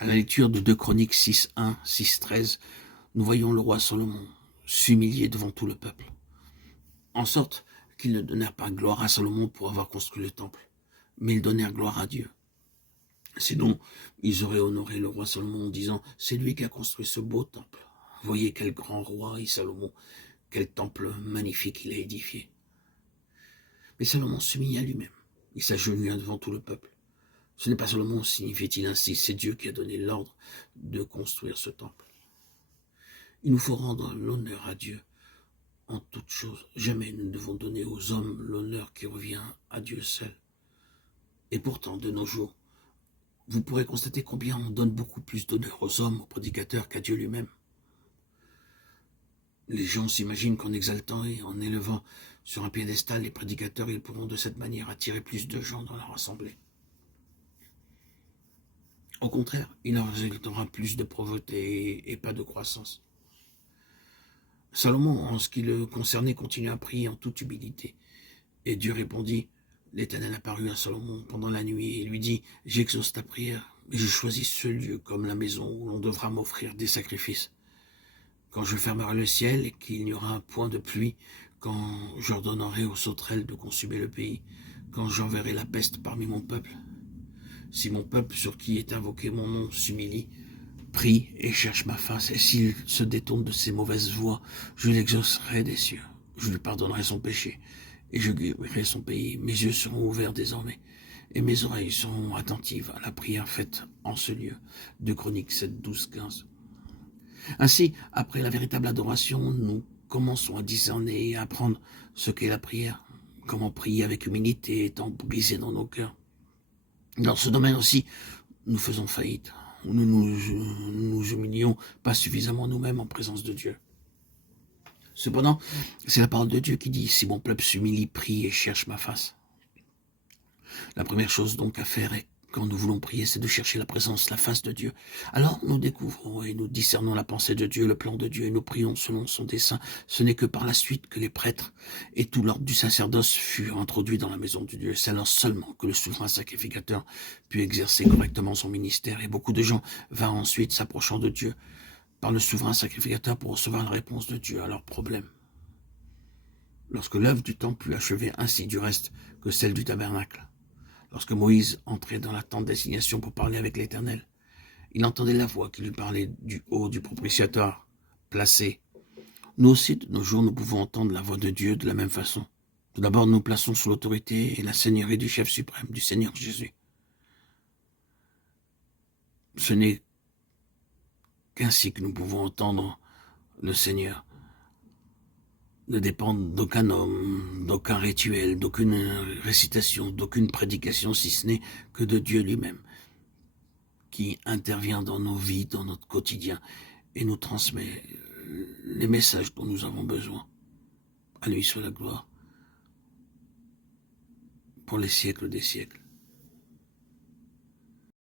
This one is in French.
À la lecture de 2 Chroniques 6:1, 6:13, nous voyons le roi Salomon s'humilier devant tout le peuple, en sorte qu'ils ne donnèrent pas gloire à Salomon pour avoir construit le temple, mais ils donnèrent gloire à Dieu. Sinon, ils auraient honoré le roi Salomon en disant « C'est lui qui a construit ce beau temple. Voyez quel grand roi est Salomon, quel temple magnifique il a édifié. » Mais Salomon s'humilia lui-même. Il s'agenouilla devant tout le peuple. Ce n'est pas Salomon, signifiait-il ainsi, c'est Dieu qui a donné l'ordre de construire ce temple. Il nous faut rendre l'honneur à Dieu en toutes choses. Jamais nous ne devons donner aux hommes l'honneur qui revient à Dieu seul. Et pourtant, de nos jours, vous pourrez constater combien on donne beaucoup plus d'honneur aux hommes, aux prédicateurs, qu'à Dieu lui-même. Les gens s'imaginent qu'en exaltant et en élevant sur un piédestal les prédicateurs, ils pourront de cette manière attirer plus de gens dans leur assemblée. Au contraire, il en résultera plus de pauvreté et pas de croissance. Salomon, en ce qui le concernait, continua à prier en toute humilité. Et Dieu répondit, l'Éternel apparut à Salomon pendant la nuit et lui dit, « J'exauce ta prière, et je choisis ce lieu comme la maison où l'on devra m'offrir des sacrifices. Quand je fermerai le ciel et qu'il n'y aura point de pluie, quand j'ordonnerai aux sauterelles de consumer le pays, quand j'enverrai la peste parmi mon peuple, si mon peuple sur qui est invoqué mon nom s'humilie, prie et cherche ma face, et s'il se détourne de ses mauvaises voies, je l'exaucerai des cieux, je lui pardonnerai son péché, et je guérirai son pays. Mes yeux seront ouverts désormais, et mes oreilles seront attentives à la prière faite en ce lieu. 2 Chroniques 7, 12, 15. Ainsi, après la véritable adoration, nous commençons à discerner et à apprendre ce qu'est la prière, comment prier avec humilité, étant brisé dans nos cœurs. Dans ce domaine aussi, nous faisons faillite. Nous nous humilions pas suffisamment nous-mêmes en présence de Dieu. Cependant, c'est la parole de Dieu qui dit « Si mon peuple s'humilie, prie et cherche ma face ». La première chose donc à faire quand nous voulons prier, c'est de chercher la présence, la face de Dieu. Alors nous découvrons et nous discernons la pensée de Dieu, le plan de Dieu, et nous prions selon son dessein. Ce n'est que par la suite que les prêtres et tout l'ordre du sacerdoce furent introduits dans la maison de Dieu. C'est alors seulement que le souverain sacrificateur put exercer correctement son ministère. Et beaucoup de gens vinrent ensuite s'approchant de Dieu par le souverain sacrificateur pour recevoir la réponse de Dieu à leurs problèmes. Lorsque l'œuvre du temple fut achevée, ainsi du reste que celle du tabernacle, lorsque Moïse entrait dans la tente d'assignation pour parler avec l'Éternel, il entendait la voix qui lui parlait du haut du propitiatoire placé. Nous aussi, de nos jours, nous pouvons entendre la voix de Dieu de la même façon. Tout d'abord, nous plaçons sous l'autorité et la seigneurie du chef suprême, du Seigneur Jésus. Ce n'est qu'ainsi que nous pouvons entendre le Seigneur. Ne dépendre d'aucun homme, d'aucun rituel, d'aucune récitation, d'aucune prédication, si ce n'est que de Dieu lui-même, qui intervient dans nos vies, dans notre quotidien, et nous transmet les messages dont nous avons besoin. À lui soit la gloire, pour les siècles des siècles.